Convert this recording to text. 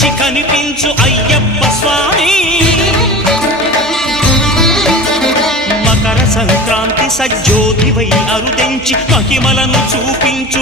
కనిపించి కనిపించు అయ్యప్ప స్వామి. మకర సంక్రాంతి సజ్జోతివై అరుదెంచి మహిమలను చూపించు